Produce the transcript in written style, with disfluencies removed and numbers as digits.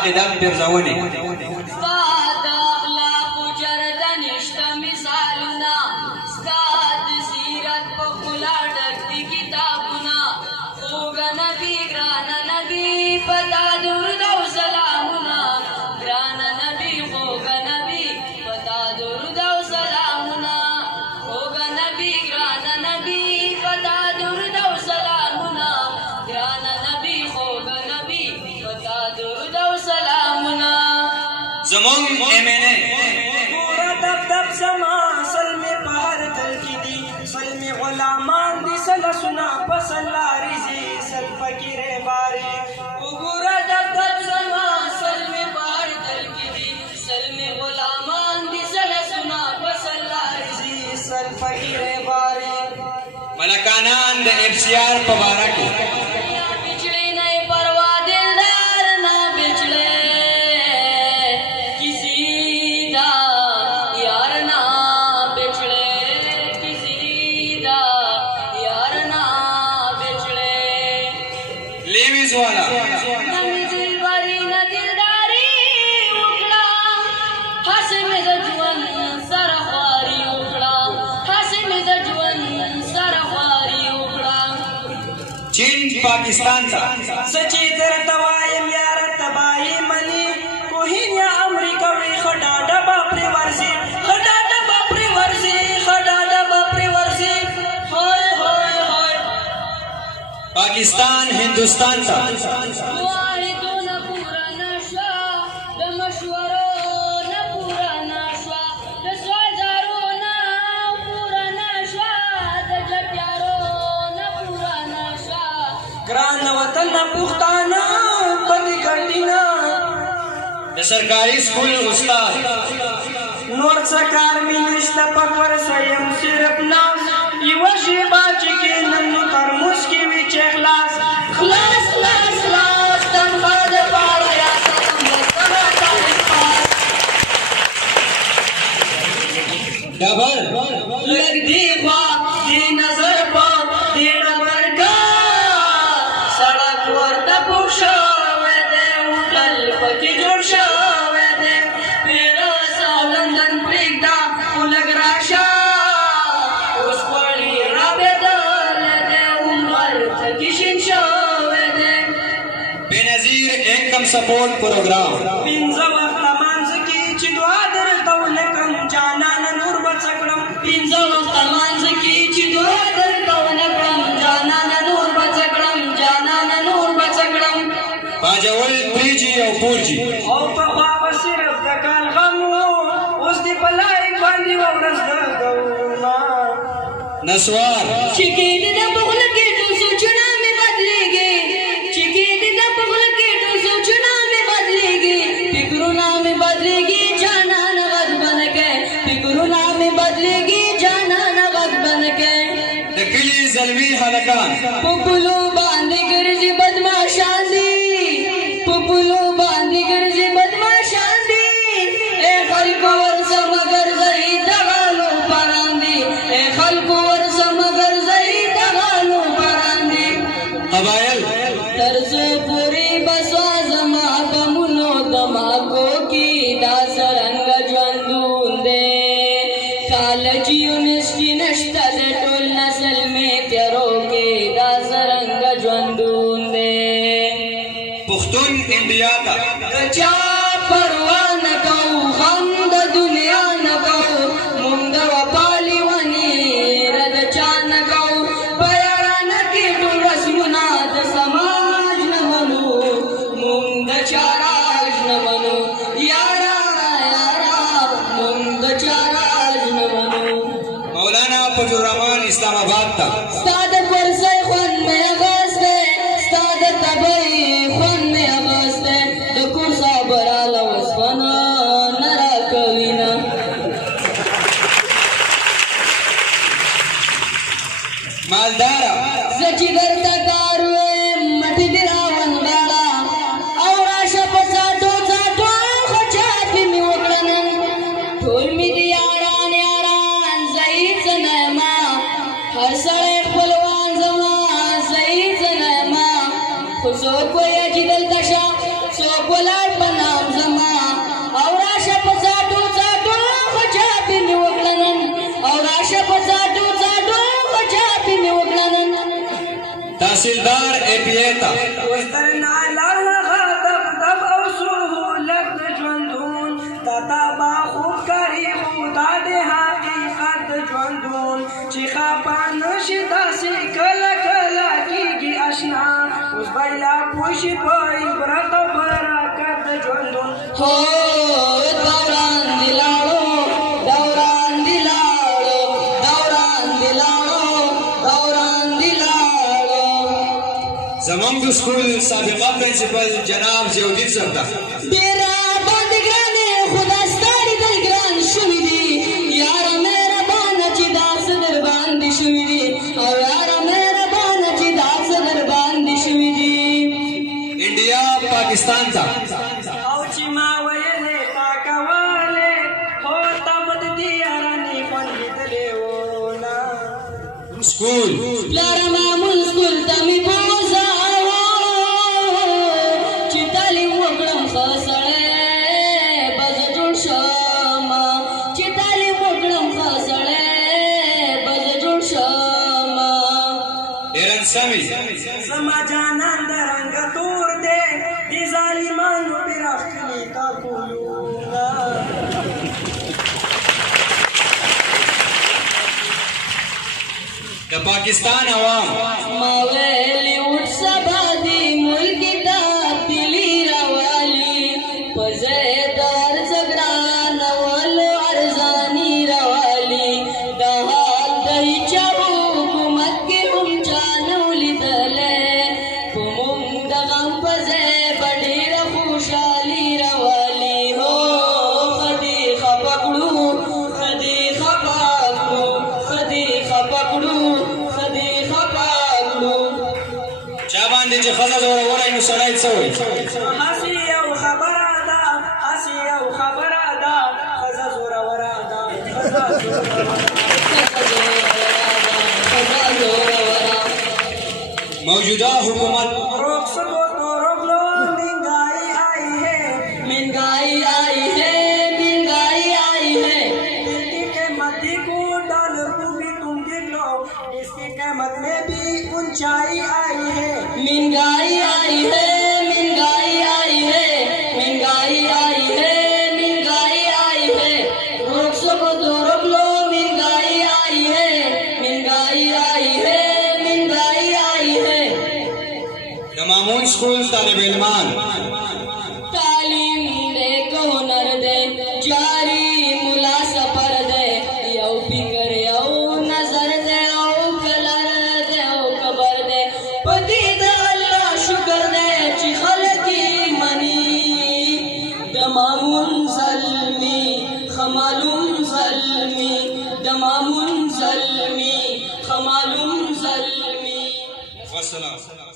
عقیدت پرځونې زمون ایمنه پورا دب دب زما سلم پہر دل کی دی سلم غلامان دی سلسنا پسلا رزی سل فقیر باری پورا دب دب زما سلم پہر دل کی دی سلم غلامان دی سلسنا پسلا رزی سل فقیر باری ملکانان د FCR په باره کې لیویز والا چین پاکستان تا سچی در توایم یار تباہی منی کوہین یا امریکہ وی خدا ڈبا پری ورزی خدا ڈبا پری ورزی خدا ڈبا پری ورزی ہوئے ہوئے ہوئے پاکستان ہندوستان تا گران وطن پختانا بدی گٹینا د سرکاری سکول استاد نور سکار می نشتا پکور سیم صرف ناس یو شیبا چکی ننو ترموز کی وی چخلاص خلاص خلاص خلاص تنخواہ دے پاڑا یا ڈبل لگ دی خواب دی نظر پا دی ڈبر کا سڑک ورطا پوشاوے دے اٹھل پکی جوڑ شاوے دے پیرا سا لندن پریک دا لگ راشا اس پڑی رابے دال دے عمر تکی شنشاوے دے بے نظیر انکم سپورٹ پروگرام پینزا وقت مانز کی چی دعا در دولکم جانانا نور بچکڑم پینزا وقت مانز کی چی دعا در دولکم جانانا نور بچکڑم جانانا نور بچکڑم باجول پریجی او پورجی او پخوا بصرف دکان غمو اس دی پلائی باندی ورز دگونا نسوار چکید دا بغل کے تو سوچنا میں بدلے گے چکید دا بغل کے تو سوچنا میں بدلے گے فکرنا میں بدلے گی جانا نغد بن کے فکرنا میں بدلے گی جانا نغد بن کے د کلی زلوی هلکان پپلو باندې ګرځي بدمعشان دي پپلو باندې ګرځي بدمعشان دي اے خلکو ورسم ګرځي دغالو پران دي اے خلکو ورسم ګرځي دغالو پران دي قبایل طرز پوری بسوا زما بمونو دماغو کی دا سرنګ ژوندون دے کالج یونیورسٹی نشتا دے ټول نسل میں تیرو کے دا سرنګ ژوندون دے پختون انډیا تا چا پروا نه کوو غم د دنیا نه کوو مونږ د وپالي ونې رد چا نه کوو په یارانه کې ټول رسمونه د سماج نه منو مونږ د چا راج نه منو یارا یارا مونږ د چا راج نه منو مولانا فضل الرحمن اسلام آباد تا ستا د پرسۍ خوند مې اغوستی ستا د تبۍ خوند مې اغوستی د کور صابراله وسپنه نه راکوي نه مالدارا زه چې درته کار ویم مټې دې راونغاړه او راشه په څاټو څاټو خو چاپې مې وکړه نن ټول مې دي یاران یاران زه هېڅ نه یمه هر سړی خپلوان زما زه هېڅ نه یمه خو څوک وایه چې دلته شه څوک ولاړ په تحصیلدار اپیتا وسترنا لغه دب دب او سهولت د ژوندون تا تا با خوب کری خدا د حقیقت د ژوندون چې خپه نشي داسې کله کله کېږي اشنا اوس بیا پوه شي په عبرت او برکت د ژوندون هو دوران دی لاړو دوران دی لاړو دوران دی لاړو دوران دی لاړو زمونږ د سکول سابقه پرنسپل جناب جودید صاحب ته ډېره باندې ګرانې خدا ستا لیدل ګران شوي دي یاره مهربانه چې دا څه در باندې شوي دي او یاره مهربانه چې دا څه در باندې شوي دي انډیا پاکستان ته او چې ما ویلې تا کولې هو تا بد دي یارانې خوند لیدلې وونه سکول پلاره معمول سکول ته مې بوځاوه چې تعلیم وکړم ښه سړی به زه جوړ شمه چې تعلیم وکړم ښه سړی به زه جوړ شمه ډېرن سمي زما جانان د رنګ تور دی د ظالمانو پراخلي تا کولونه د پاکستان عوام ما ویلي وټ سبا دي ملک ته تلي راوالي په ځای د هرڅه ګرانولو ارزاني راوالي دا حال د هیچا حکومت کې هم چا نه و لیدلی په موږ د غم په ځای به ډېره خوشحالي راوالي هو ښه دې خفه کړو ښه دې خفه کړو ښه دې خفه کړو ښه دې خفه کړو چا باندې چې ښځه زوروره وي نو سړی څه وایي هسې یو خبره ده هسې یو خبره ده ښځه زوروره ده ښځه زوروره موجوده حکومت رخصتو تو روک لو महंगाई आई है महंगाई आई है महंगाई आई है इसकी कीमत को डॉलर को भी तुम देख लो इसकी कीमत में भी ऊंचाई आई है महंगाई आई है महंगाई आई है महंगाई आई है महंगाई आई है रोक सको तो रोक लो महंगाई आई है महंगाई आई है महंगाई आई है د مامون سکول طالب علمان تعلیم دے کو هنر دے جاری ملا سفر دے یو فکر یو نظر دے او کلر دے او خبر دے پدی دا اللہ شکر دے چی خلقی منی دمامون ظلمی خمالون ظلمی دمامون ظلمی خمالون ظلمی والسلام